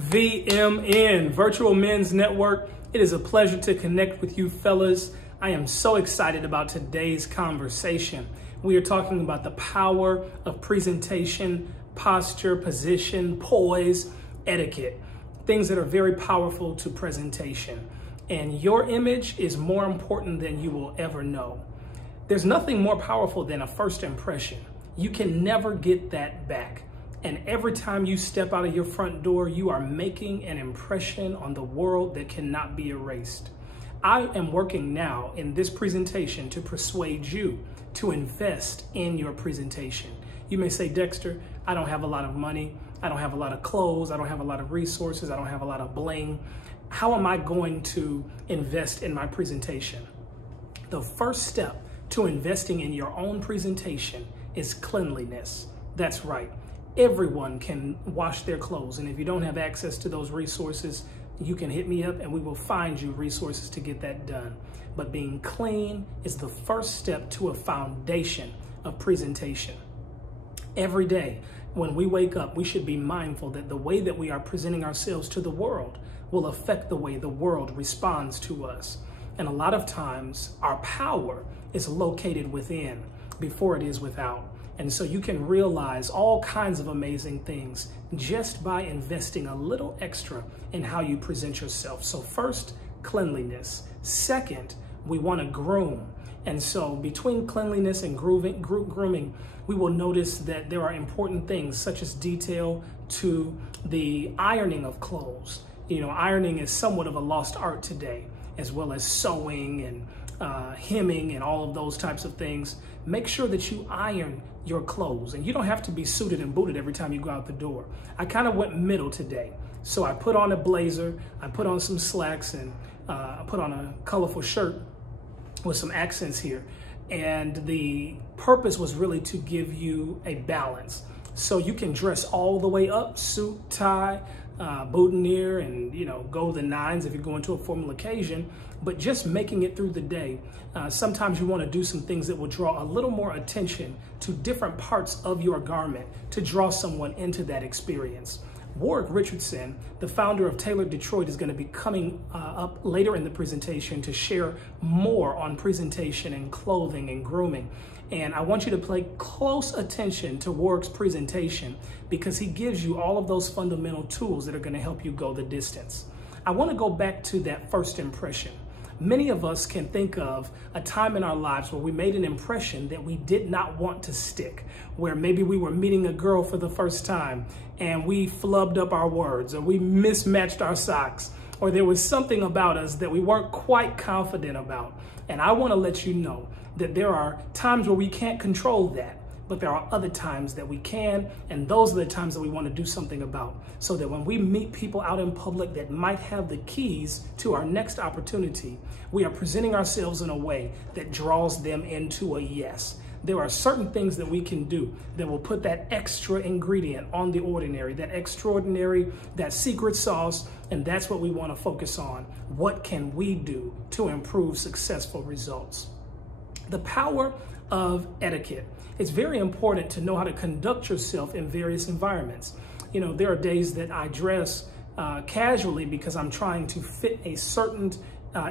VMN, Virtual Men's Network. It is a pleasure to connect with you fellas. I am so excited about today's conversation. We are talking about the power of presentation, posture, position, poise, etiquette, things that are very powerful to presentation. And your image is more important than you will ever know. There's nothing more powerful than a first impression. You can never get that back. And every time you step out of your front door, you are making an impression on the world that cannot be erased. I am working now in this presentation to persuade you to invest in your presentation. You may say, Dexter, I don't have a lot of money. I don't have a lot of clothes. I don't have a lot of resources. I don't have a lot of bling. How am I going to invest in my presentation? The first step to investing in your own presentation is cleanliness. That's right. Everyone can wash their clothes. And if you don't have access to those resources, you can hit me up and we will find you resources to get that done. But being clean is the first step to a foundation of presentation. Every day when we wake up, we should be mindful that the way that we are presenting ourselves to the world will affect the way the world responds to us. And a lot of times our power is located within before it is without. And so you can realize all kinds of amazing things just by investing a little extra in how you present yourself. So first, cleanliness. Second, we want to groom. And so between cleanliness and grooming, we will notice that there are important things such as detail to the ironing of clothes. You know, ironing is somewhat of a lost art today, as well as sewing and hemming and all of those types of things. Make sure that you iron your clothes, and you don't have to be suited and booted every time you go out the door. I kind of went middle today. So I put on a blazer, I put on some slacks, and I put on a colorful shirt with some accents here. And the purpose was really to give you a balance. So you can dress all the way up, suit, tie, boutonniere, and go the nines if you're going to a formal occasion, but just making it through the day. Sometimes you want to do some things that will draw a little more attention to different parts of your garment to draw someone into that experience. Warick Richardson, the founder of Tailored Detroit, is going to be coming up later in the presentation to share more on presentation and clothing and grooming. And I want you to pay close attention to Warick's presentation because he gives you all of those fundamental tools that are going to help you go the distance. I want to go back to that first impression. Many of us can think of a time in our lives where we made an impression that we did not want to stick, where maybe we were meeting a girl for the first time and we flubbed up our words, or we mismatched our socks, or there was something about us that we weren't quite confident about. And I want to let you know that there are times where we can't control that, but there are other times that we can, and those are the times that we want to do something about, so that when we meet people out in public that might have the keys to our next opportunity, we are presenting ourselves in a way that draws them into a yes. There are certain things that we can do that will put that extra ingredient on the ordinary, that extraordinary, that secret sauce, and that's what we want to focus on. What can we do to improve successful results? The power of etiquette. It's very important to know how to conduct yourself in various environments. There are days that I dress casually because I'm trying to fit a certain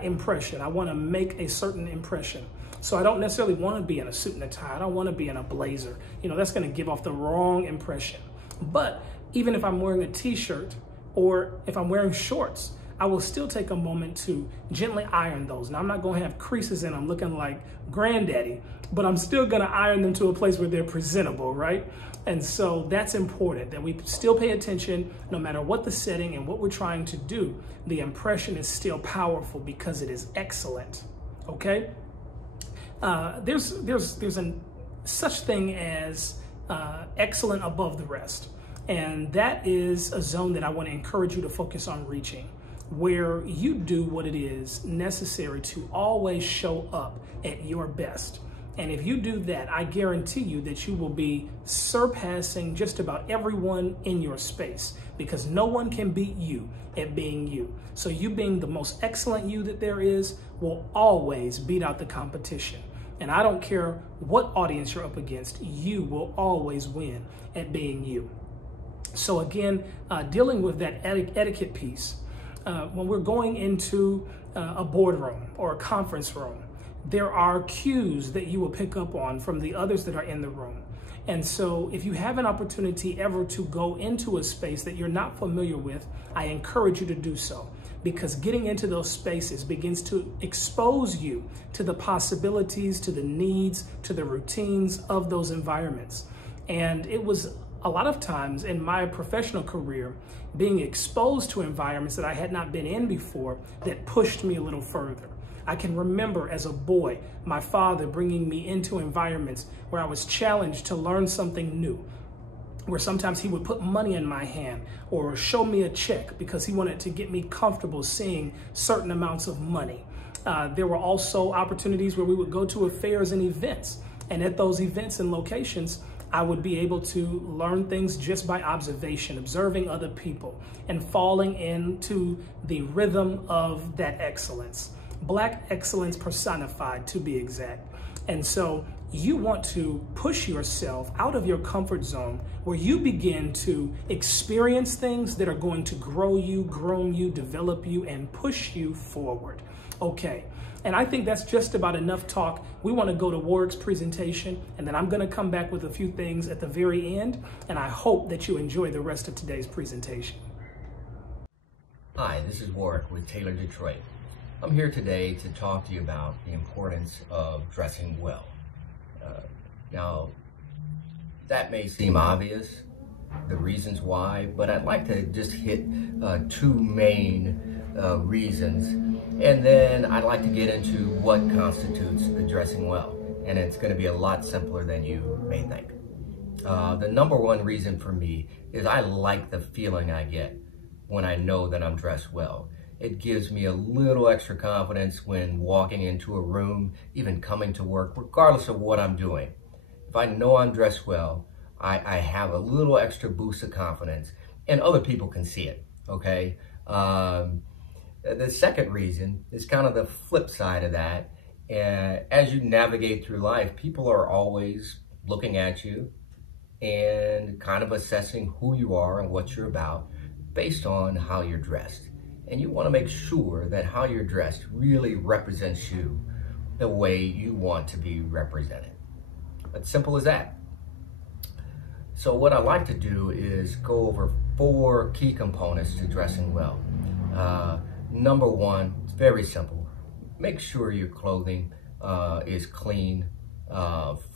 impression. I want to make a certain impression. So I don't necessarily want to be in a suit and a tie. I don't want to be in a blazer. That's going to give off the wrong impression. But even if I'm wearing a t-shirt or if I'm wearing shorts, I will still take a moment to gently iron those. Now, I'm not going to have creases in them looking like granddaddy, but I'm still going to iron them to a place where they're presentable, right? And so that's important, that we still pay attention no matter what the setting and what we're trying to do. The impression is still powerful because it is excellent, okay? There's such thing as excellent above the rest. And that is a zone that I want to encourage you to focus on reaching, where you do what it is necessary to always show up at your best. And if you do that, I guarantee you that you will be surpassing just about everyone in your space, because no one can beat you at being you. So you being the most excellent you that there is will always beat out the competition. And I don't care what audience you're up against, you will always win at being you. So again, dealing with that etiquette piece, when we're going into a boardroom or a conference room, there are cues that you will pick up on from the others that are in the room. And so if you have an opportunity ever to go into a space that you're not familiar with, I encourage you to do so, because getting into those spaces begins to expose you to the possibilities, to the needs, to the routines of those environments. And it was a lot of times in my professional career, being exposed to environments that I had not been in before that pushed me a little further. I can remember as a boy, my father bringing me into environments where I was challenged to learn something new, where sometimes he would put money in my hand or show me a check because he wanted to get me comfortable seeing certain amounts of money. There were also opportunities where we would go to affairs and events. And at those events and locations, I would be able to learn things just by observation, observing other people, and falling into the rhythm of that excellence. Black excellence personified, to be exact. And so you want to push yourself out of your comfort zone where you begin to experience things that are going to grow you, groom you, develop you, and push you forward. Okay. And I think that's just about enough talk. We want to go to Warick's presentation, and then I'm going to come back with a few things at the very end, and I hope that you enjoy the rest of today's presentation. Hi, this is Warick with Taylor Detroit. I'm here today to talk to you about the importance of dressing well. Now, that may seem obvious, the reasons why, but I'd like to just hit two main reasons, and then I'd like to get into what constitutes dressing well. And it's going to be a lot simpler than you may think. The number one reason for me is I like the feeling I get when I know that I'm dressed well. It gives me a little extra confidence when walking into a room, even coming to work, regardless of what I'm doing. If I know I'm dressed well, I have a little extra boost of confidence, and other people can see it, okay? The second reason is kind of the flip side of that. As you navigate through life, people are always looking at you and kind of assessing who you are and what you're about based on how you're dressed. And you want to make sure that how you're dressed really represents you the way you want to be represented. It's simple as that. So what I like to do is go over 4 key components to dressing well. Number one, it's very simple. Make sure your clothing is clean,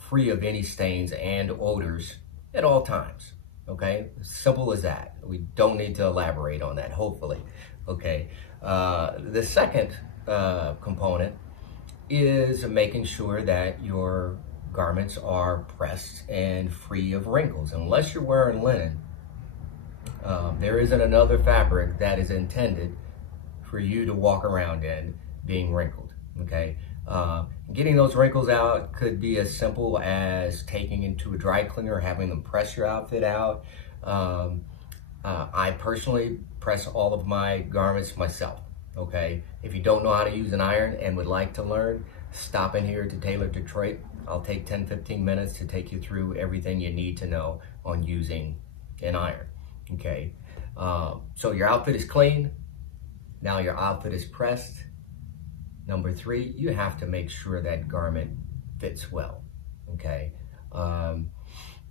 free of any stains and odors at all times. Okay, simple as that. We don't need to elaborate on that, hopefully. Okay, the second component is making sure that your garments are pressed and free of wrinkles. Unless you're wearing linen, there isn't another fabric that is intended for you to walk around in being wrinkled. Okay, getting those wrinkles out could be as simple as taking into a dry cleaner, having them press your outfit out. I personally press all of my garments myself. Okay, if you don't know how to use an iron and would like to learn, stop in here to Taylor Detroit. I'll take 10-15 minutes to take you through everything you need to know on using an iron. Okay, so your outfit is clean. Now your outfit is pressed. Number 3, you have to make sure that garment fits well. Okay,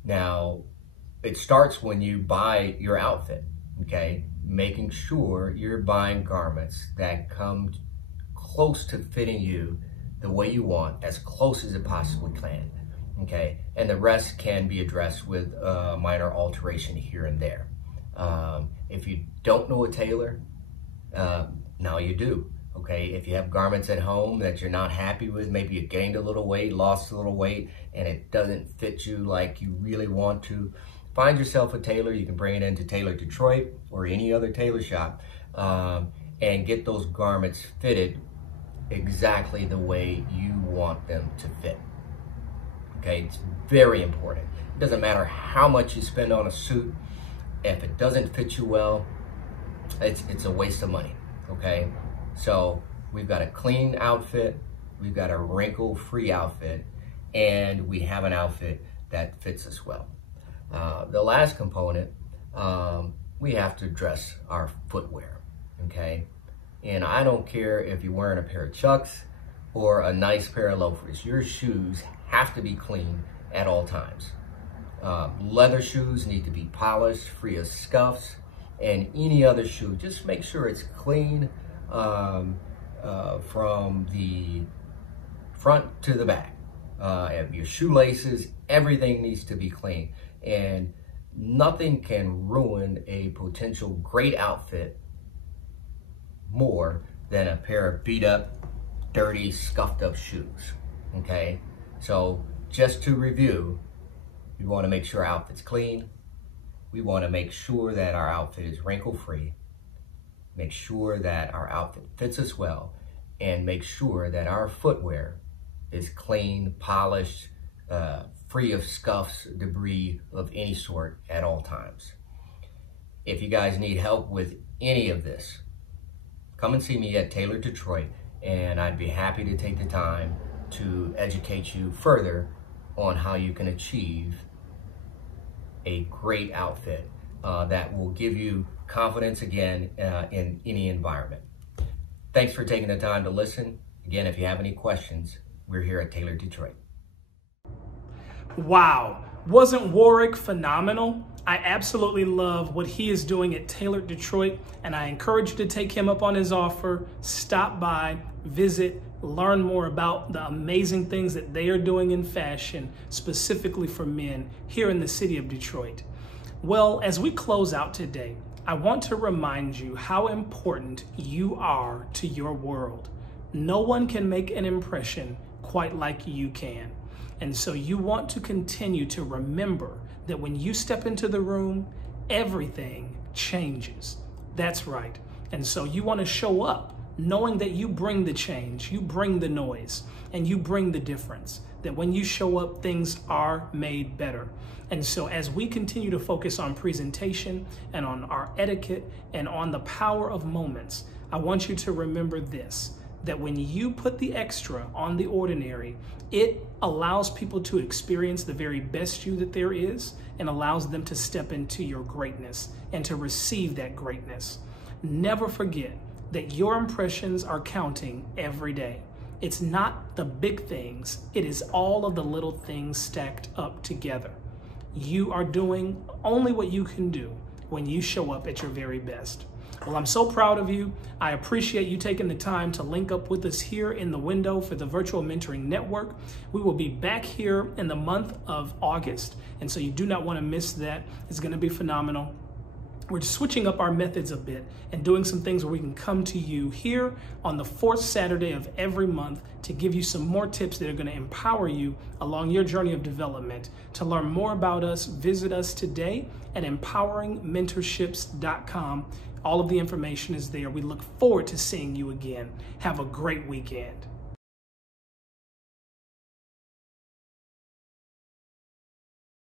now it starts when you buy your outfit. Okay, making sure you're buying garments that come close to fitting you the way you want, as close as it possibly can. Okay, and the rest can be addressed with minor alteration here and there. If you don't know a tailor, now you do. Okay, if you have garments at home that you're not happy with, maybe you gained a little weight, lost a little weight, and it doesn't fit you like you really want to, find yourself a tailor. You can bring it into Taylor Detroit or any other tailor shop and get those garments fitted exactly the way you want them to fit. Okay, it's very important. It doesn't matter how much you spend on a suit. If it doesn't fit you well, it's a waste of money. Okay, so we've got a clean outfit, we've got a wrinkle-free outfit, and we have an outfit that fits us well. The last component we have to dress our footwear, okay? And I don't care if you're wearing a pair of Chucks or a nice pair of loafers. Your shoes have to be clean at all times. Leather shoes need to be polished, free of scuffs, and any other shoe, just make sure it's clean from the front to the back. Your shoelaces, everything needs to be clean. And nothing can ruin a potential great outfit more than a pair of beat up, dirty, scuffed up shoes, okay? So just to review, we wanna make sure our outfit's clean. We wanna make sure that our outfit is wrinkle free. Make sure that our outfit fits us well, and make sure that our footwear is clean, polished, free of scuffs, debris of any sort at all times. If you guys need help with any of this, come and see me at Taylor Detroit, and I'd be happy to take the time to educate you further on how you can achieve a great outfit that will give you confidence again in any environment. Thanks for taking the time to listen. Again, if you have any questions, we're here at Taylor Detroit. Wow, wasn't Warick phenomenal? I absolutely love what he is doing at Taylor Detroit, and I encourage you to take him up on his offer. Stop by, visit, learn more about the amazing things that they are doing in fashion, specifically for men here in the city of Detroit. Well, as we close out today, I want to remind you how important you are to your world. No one can make an impression quite like you can. And so you want to continue to remember that when you step into the room, everything changes. That's right. And so you want to show up knowing that you bring the change, you bring the noise, and you bring the difference. That when you show up, things are made better. And so as we continue to focus on presentation and on our etiquette and on the power of moments, I want you to remember this, that when you put the extra on the ordinary, it allows people to experience the very best you that there is and allows them to step into your greatness and to receive that greatness. Never forget that your impressions are counting every day. It's not the big things, it is all of the little things stacked up together. You are doing only what you can do when you show up at your very best. Well, I'm so proud of you. I appreciate you taking the time to link up with us here in the window for the Virtual Mentoring Network. We will be back here in the month of August, and so you do not want to miss that. It's going to be phenomenal. We're switching up our methods a bit and doing some things where we can come to you here on the 4th Saturday of every month to give you some more tips that are going to empower you along your journey of development. To learn more about us, visit us today at empoweringmentorships.com. All of the information is there. We look forward to seeing you again. Have a great weekend.